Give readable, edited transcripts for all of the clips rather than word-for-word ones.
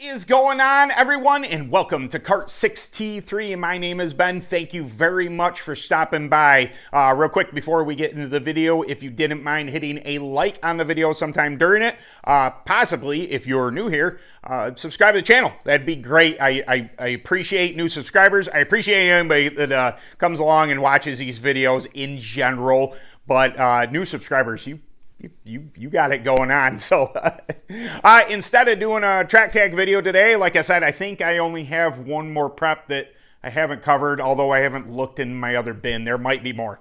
is going on, everyone, and welcome to Kart 6T3. My name is Ben. Thank you very much for stopping by. Real quick before we get into the video, if you didn't mind hitting a like on the video sometime during it, possibly if you're new here, subscribe to the channel. That'd be great. I appreciate new subscribers. I appreciate anybody that comes along and watches these videos in general, but new subscribers, you got it going on. So instead of doing a track tag video today, like I said, I think I only have one more prep that I haven't covered, although I haven't looked in my other bin. There might be more.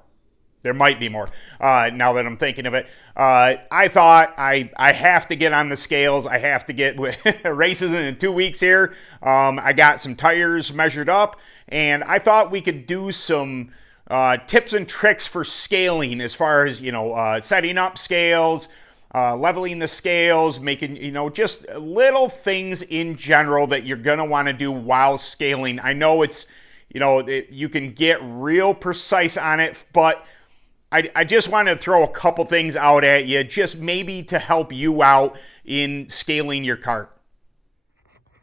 Now that I'm thinking of it. I thought I have to get on the scales. I have to get races in 2 weeks here. I got some tires measured up, and I thought we could do some tips and tricks for scaling, as far as, setting up scales, leveling the scales, making, just little things in general that you're going to want to do while scaling. I know it's, you can get real precise on it, but I just want to throw a couple things out at you, just maybe to help you out in scaling your kart.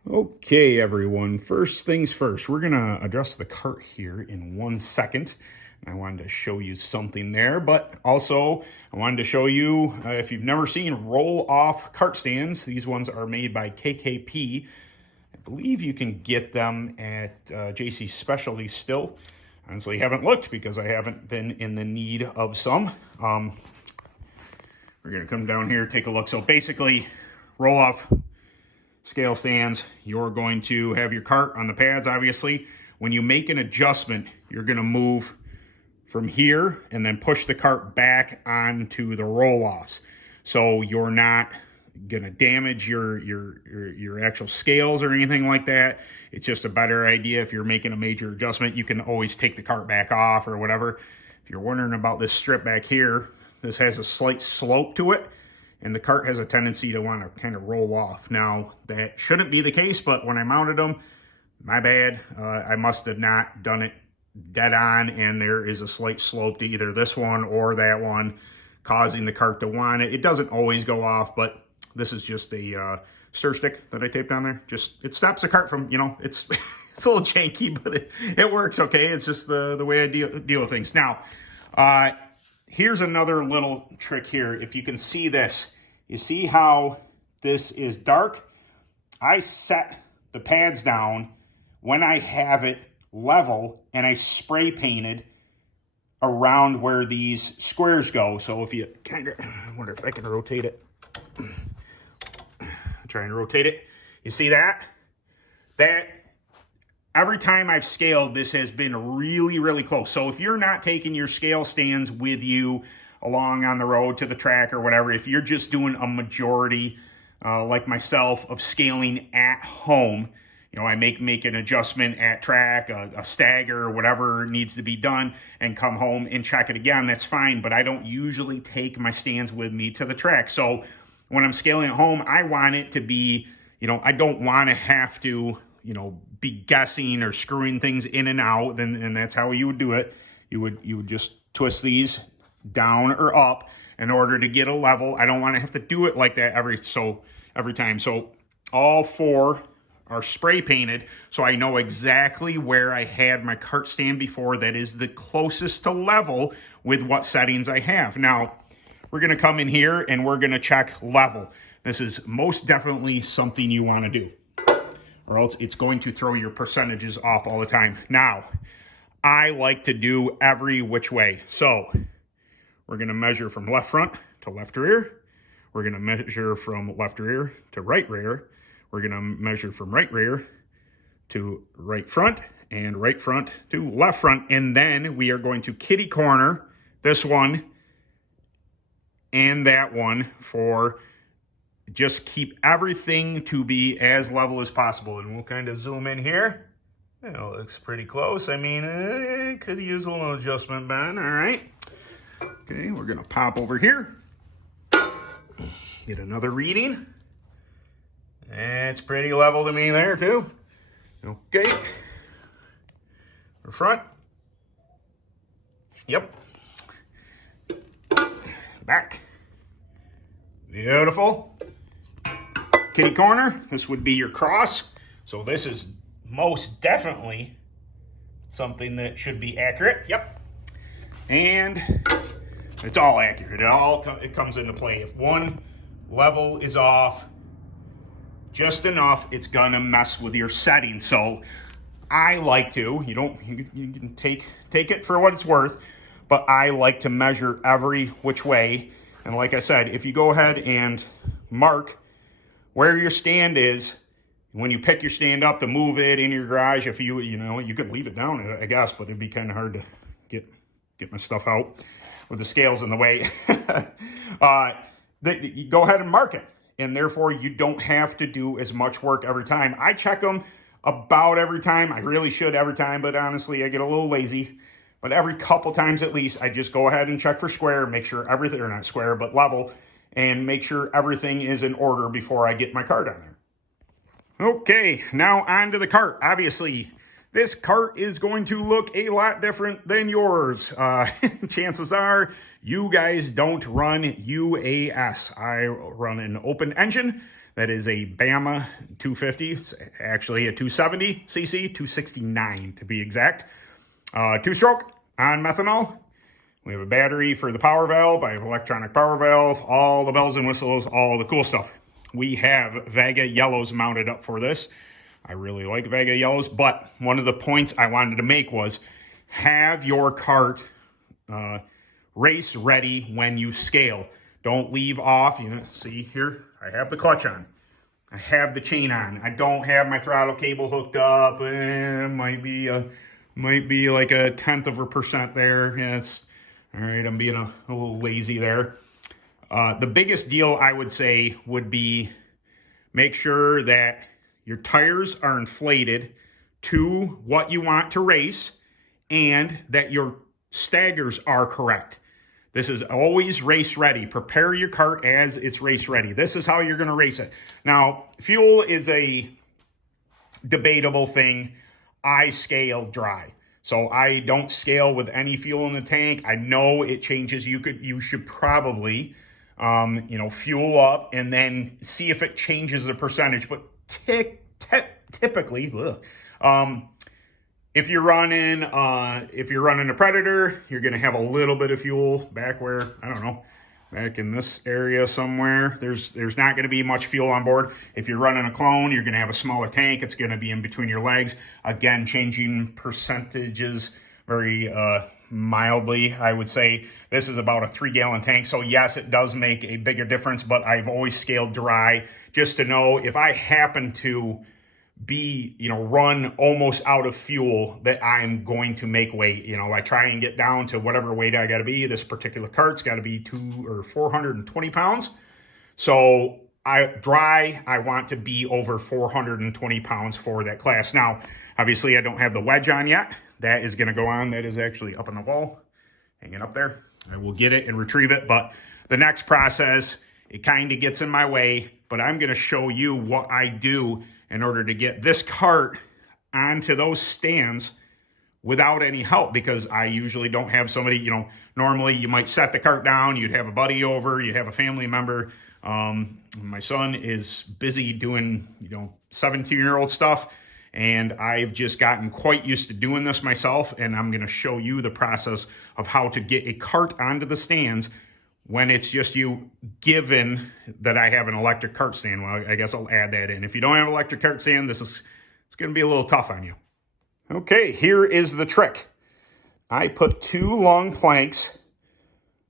Okay, everyone, first things first, we're going to address the kart here in 1 second. I wanted to show you something there, but also I wanted to show you, if you've never seen roll-off kart stands, these ones are made by KKP. I believe you can get them at JC Specialty still. Honestly, haven't looked because I haven't been in the need of some. We're going to come down here, take a look. So basically, roll-off scale stands. You're going to have your kart on the pads, obviously. When you make an adjustment, you're going to move from here and then push the kart back onto the roll-offs. So you're not going to damage your actual scales or anything like that. It's just a better idea. If you're making a major adjustment, you can always take the kart back off or whatever. If you're wondering about this strip back here, this has a slight slope to it, and the kart has a tendency to want to kind of roll off. Now, that shouldn't be the case, but when I mounted them, my bad, I must have not done it dead on, and there is a slight slope to either this one or that one, causing the kart to want it. It doesn't always go off, but this is just a stir stick that I taped on there. It stops the kart from, it's it's a little janky, but it works okay. It's just the way I deal with things. Now, here's another little trick here. If you can see this, you see how this is dark? I set the pads down when I have it level, and I spray painted around where these squares go. So if you I wonder if I can rotate it. Trying to rotate it. You see that? Every time I've scaled, this has been really, really close. So if you're not taking your scale stands with you along on the road to the track or whatever, if you're just doing a majority, like myself, of scaling at home, I make an adjustment at track, a stagger, whatever needs to be done, and come home and check it again, that's fine. But I don't usually take my stands with me to the track. So when I'm scaling at home, I want it to be, I don't want to have to, be guessing or screwing things in and out. And that's how you would do it. You would just twist these down or up in order to get a level. I don't want to have to do it like that every time. So all four are spray painted, so I know exactly where I had my kart stand before. That is the closest to level with what settings I have. Now, we're going to come in here and we're going to check level. This is most definitely something you want to do, or else it's going to throw your percentages off all the time. Now, I like to do every which way. So we're going to measure from left front to left rear. We're going to measure from left rear to right rear. We're going to measure from right rear to right front, and right front to left front. And then we are going to kitty corner this one and that one for just keep everything to be as level as possible. And we'll kind of zoom in here. It looks pretty close. I mean, could use a little adjustment, Ben. All right. Okay, we're going to pop over here. Get another reading. It's pretty level to me there, too. Okay. The front. Yep. Back. Beautiful. kitty corner, this would be your cross. So this is most definitely something that should be accurate. Yep. And it's all accurate. It comes into play. If one level is off just enough, it's gonna mess with your settings. So I like to, you can take it for what it's worth, but I like to measure every which way. And like I said, if you go ahead and mark where your stand is, when you pick your stand up to move it in your garage, if you could leave it down, I guess, but it'd be kind of hard to get my stuff out with the scales in the way. You go ahead and mark it, and therefore you don't have to do as much work every time. I check them about every time. I really should every time, but honestly, I get a little lazy. But every couple times at least, I just go ahead and check for square, make sure everything, or not square, but level, and make sure everything is in order before I get my cart on there. Okay, now on to the cart. Obviously, this cart is going to look a lot different than yours. Chances are you guys don't run UAS. I run an open engine. That is a Bama 250. It's actually a 270 cc, 269 to be exact. Two-stroke on methanol. We have a battery for the power valve. I have electronic power valve, all the bells and whistles, all the cool stuff. We have Vega yellows mounted up for this. I really like Vega yellows, but one of the points I wanted to make was have your cart race ready when you scale. Don't leave off. See here, I have the clutch on. I have the chain on. I don't have my throttle cable hooked up. Might be like 0.1% there. Yeah, it's all right. I'm being a little lazy there. The biggest deal I would say would be make sure that your tires are inflated to what you want to race and that your staggers are correct. This is always race ready. Prepare your cart as it's race ready. This is how you're going to race it. Now, fuel is a debatable thing. I scale dry. So I don't scale with any fuel in the tank. I know it changes. You should probably, fuel up and then see if it changes the percentage. But typically, if you're running a Predator, you're going to have a little bit of fuel back where, I don't know, back in this area somewhere. There's not going to be much fuel on board. If you're running a clone, you're going to have a smaller tank. It's going to be in between your legs. Again, changing percentages very mildly, I would say. This is about a 3-gallon tank. So yes, it does make a bigger difference, but I've always scaled dry just to know if I happen to be, run almost out of fuel, that I'm going to make weight. I try and get down to whatever weight I got to be. This particular cart's got to be 420 pounds. So I want to be over 420 pounds for that class. Now, obviously I don't have the wedge on yet. That is going to go on. That is actually up on the wall, hanging up there. I will get it and retrieve it. But the next process, it kind of gets in my way, but I'm going to show you what I do in order to get this cart onto those stands without any help, because I usually don't have somebody, normally you might set the cart down, you'd have a buddy over, you have a family member. My son is busy doing, 17-year-old stuff, and I've just gotten quite used to doing this myself, and I'm going to show you the process of how to get a cart onto the stands when it's just you, given that I have an electric cart stand. Well, I guess I'll add that in. If you don't have an electric cart stand, it's going to be a little tough on you. Okay, here is the trick. I put 2 long planks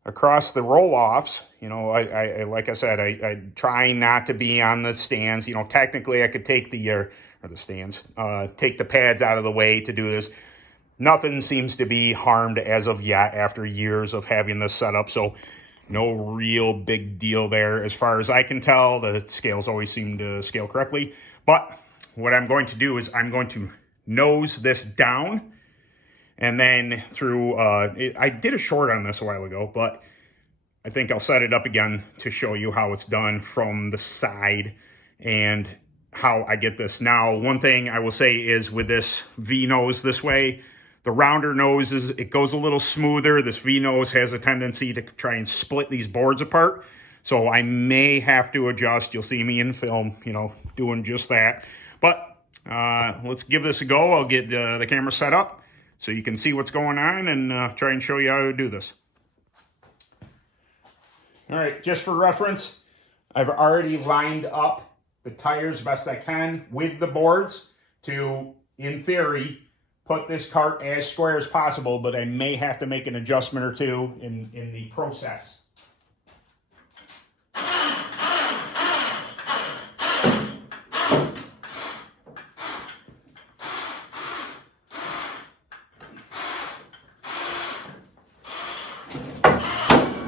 across the roll-offs. Like I said, I try not to be on the stands. Technically I could take the stands, take the pads out of the way to do this. Nothing seems to be harmed as of yet after years of having this set up. So no real big deal there. As far as I can tell, the scales always seem to scale correctly. But what I'm going to do is I'm going to nose this down, and then through, I did a short on this a while ago, but I think I'll set it up again to show you how it's done from the side and how I get this. Now, one thing I will say is with this V nose this way, the rounder noses, it goes a little smoother. This V nose has a tendency to try and split these boards apart. So I may have to adjust. You'll see me in film, you know, doing just that. But let's give this a go. I'll get the camera set up so you can see what's going on and try and show you how to do this. All right, just for reference, I've already lined up the tires best I can with the boards to, in theory, put this cart as square as possible, but I may have to make an adjustment or two in the process.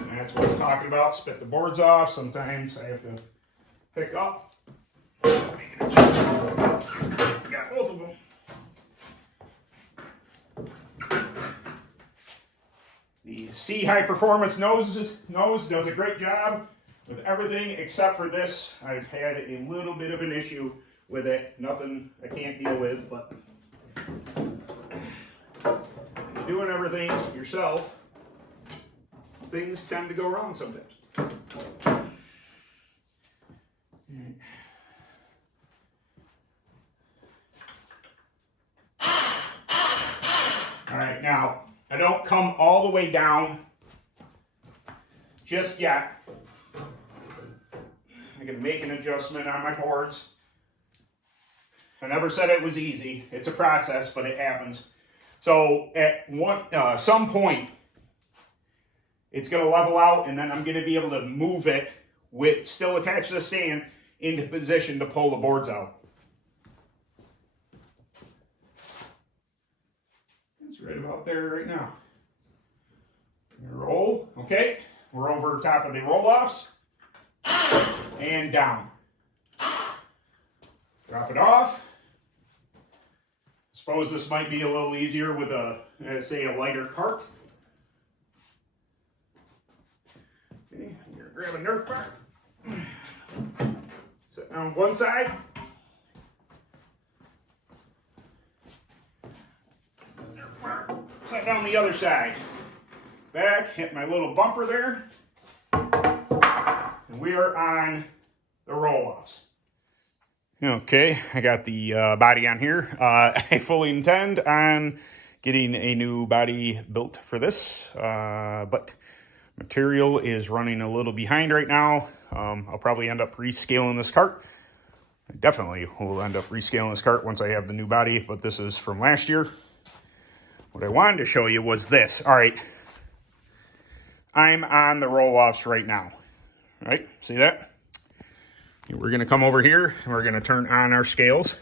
That's what I'm talking about. Spit the boards off. Sometimes I have to pick up. Got both of them. The C High Performance nose does a great job with everything except for this. I've had a little bit of an issue with it. Nothing I can't deal with, but doing everything yourself, things tend to go wrong sometimes. All right, now, I don't come all the way down just yet. I'm going to make an adjustment on my boards. I never said it was easy. It's a process, but it happens. So at some point, it's going to level out, and then I'm going to be able to move it with still attached to the stand into position to pull the boards out. It's right about there right now. Roll, okay. We're over top of the roll-offs and down. Drop it off. Suppose this might be a little easier with a, say, a lighter cart. Okay, I'm gonna grab a Nerf bar. Sit on one side. Nerf bar. Set down the other side. Back, hit my little bumper there. And we are on the roll-offs. Okay, I got the body on here. I fully intend on getting a new body built for this, but material is running a little behind right now. I'll probably end up rescaling this cart. I definitely will end up rescaling this cart once I have the new body, but this is from last year. What I wanted to show you was this. All right, I'm on the roll-offs right now. All right, see that? We're going to come over here and we're going to turn on our scales.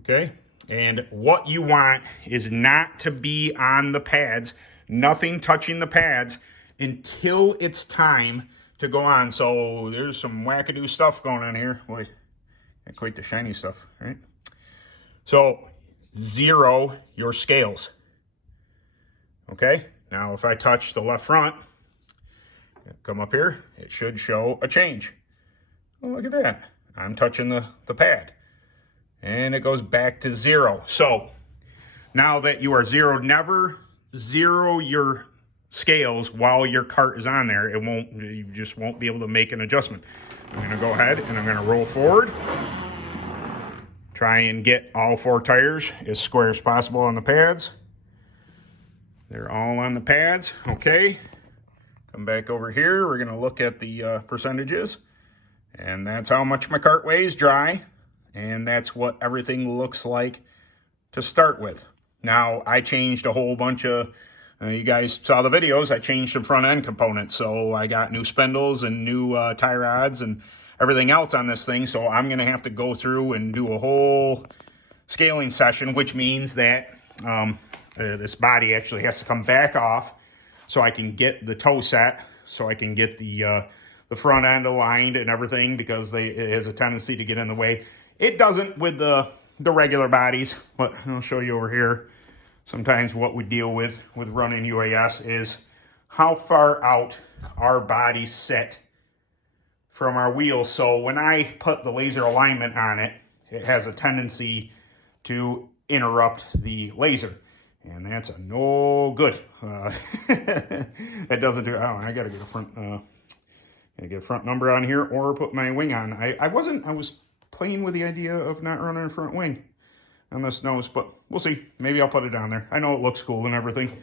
Okay, and what you want is not to be on the pads, nothing touching the pads until it's time to go on. So there's some wackadoo stuff going on here. Boy, not quite the shiny stuff, right? So zero your scales. Okay, now if I touch the left front, come up here, it should show a change. Oh, look at that. I'm touching the pad. And it goes back to zero. So now that you are zeroed, never zero your scales while your cart is on there. You just won't be able to make an adjustment. I'm gonna go ahead and I'm gonna roll forward. Try and get all four tires as square as possible on the pads. They're all on the pads, okay. Come back over here, we're gonna look at the percentages, and that's how much my cart weighs dry, and that's what everything looks like to start with. Now, I changed a whole bunch of, you guys saw the videos, I changed some front end components, so I got new spindles and new tie rods and everything else on this thing, so I'm gonna have to go through and do a whole scaling session, which means that this body actually has to come back off so I can get the toe set, so I can get the front end aligned and everything, because it has a tendency to get in the way. It doesn't with the regular bodies, but I'll show you over here. Sometimes what we deal with running UAS is how far out our bodies sit from our wheels. So when I put the laser alignment on it, it has a tendency to interrupt the laser. And that's a no good. That doesn't do, oh, I gotta get a front number on here or put my wing on. I was playing with the idea of not running a front wing on this nose, but we'll see. Maybe I'll put it on there. I know it looks cool and everything,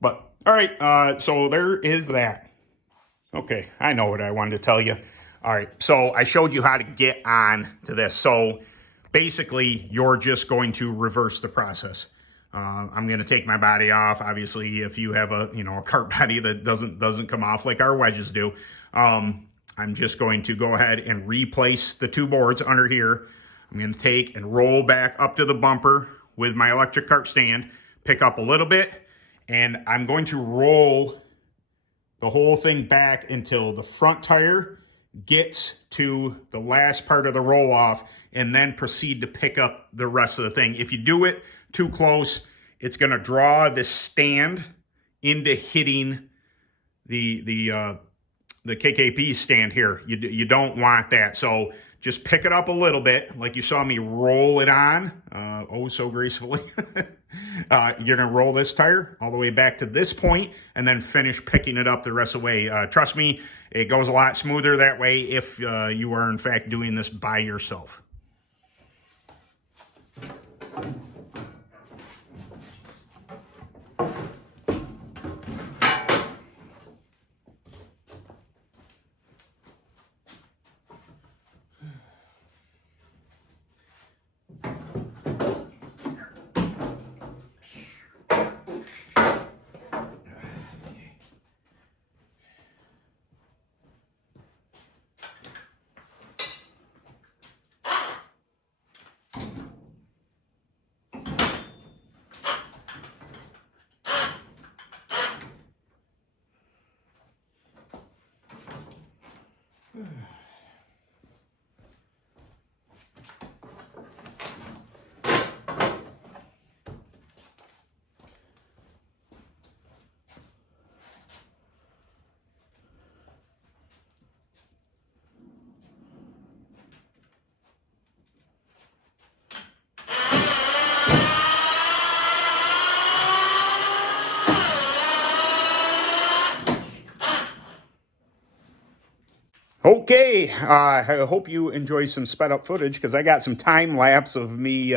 but all right, so there is that. Okay, I know what I wanted to tell you. All right, so I showed you how to get on to this. So basically, you're just going to reverse the process. I'm going to take my body off. Obviously, if you have a kart body that doesn't come off like our wedges do, I'm just going to go ahead and replace the two boards under here. I'm going to take and roll back up to the bumper with my electric kart stand, pick up a little bit, and I'm going to roll the whole thing back until the front tire gets to the last part of the roll off, and then proceed to pick up the rest of the thing. If you do it too close, it's going to draw this stand into hitting the KKP stand here. You don't want that. So just pick it up a little bit, like you saw me roll it on, oh so gracefully. You're going to roll this tire all the way back to this point and then finish picking it up the rest of the way. Trust me, it goes a lot smoother that way if you are in fact doing this by yourself. Okay, I hope you enjoy some sped up footage because I got some time lapse of me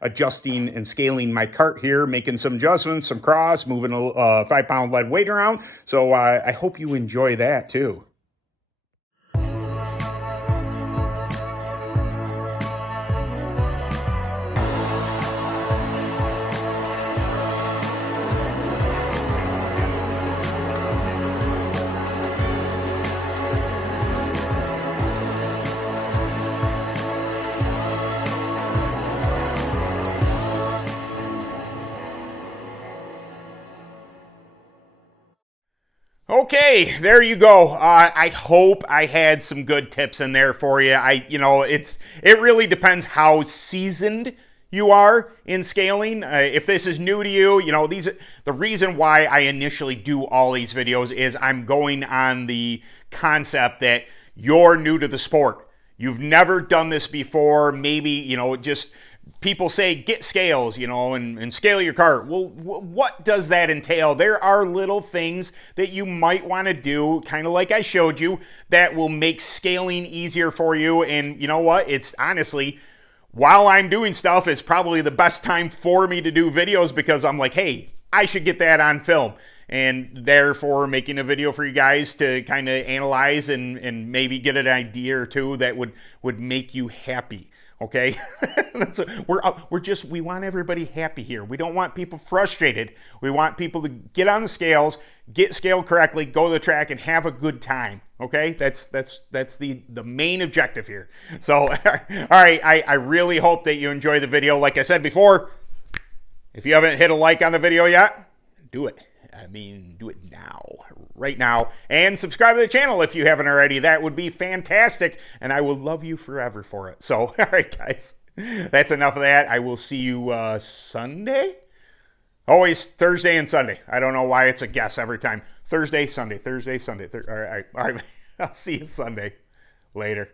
adjusting and scaling my cart here, making some adjustments, some cross, moving a 5-pound lead weight around. So I hope you enjoy that too. Okay, there you go. I hope I had some good tips in there for you. It really depends how seasoned you are in scaling. If this is new to you, the reason why I initially do all these videos is I'm going on the concept that you're new to the sport. You've never done this before. Maybe, just people say get scales, and scale your cart. Well, what does that entail? There are little things that you might want to do, kind of like I showed you, that will make scaling easier for you. And you know what? It's honestly, while I'm doing stuff, it's probably the best time for me to do videos because I'm like, hey, I should get that on film. And therefore making a video for you guys to kind of analyze and maybe get an idea or two that would make you happy. Okay, we want everybody happy here. We don't want people frustrated. We want people to get on the scales, get scaled correctly, go to the track, and have a good time. Okay, that's the main objective here. So, all right, I really hope that you enjoy the video. Like I said before, if you haven't hit a like on the video yet, do it. Do it now, right now, and subscribe to the channel if you haven't already. That would be fantastic, and I will love you forever for it. So, all right, guys, that's enough of that. I will see you Sunday. Always Thursday and Sunday. I don't know why it's a guess every time. Thursday, Sunday, Thursday, Sunday. All right. I'll see you Sunday. Later.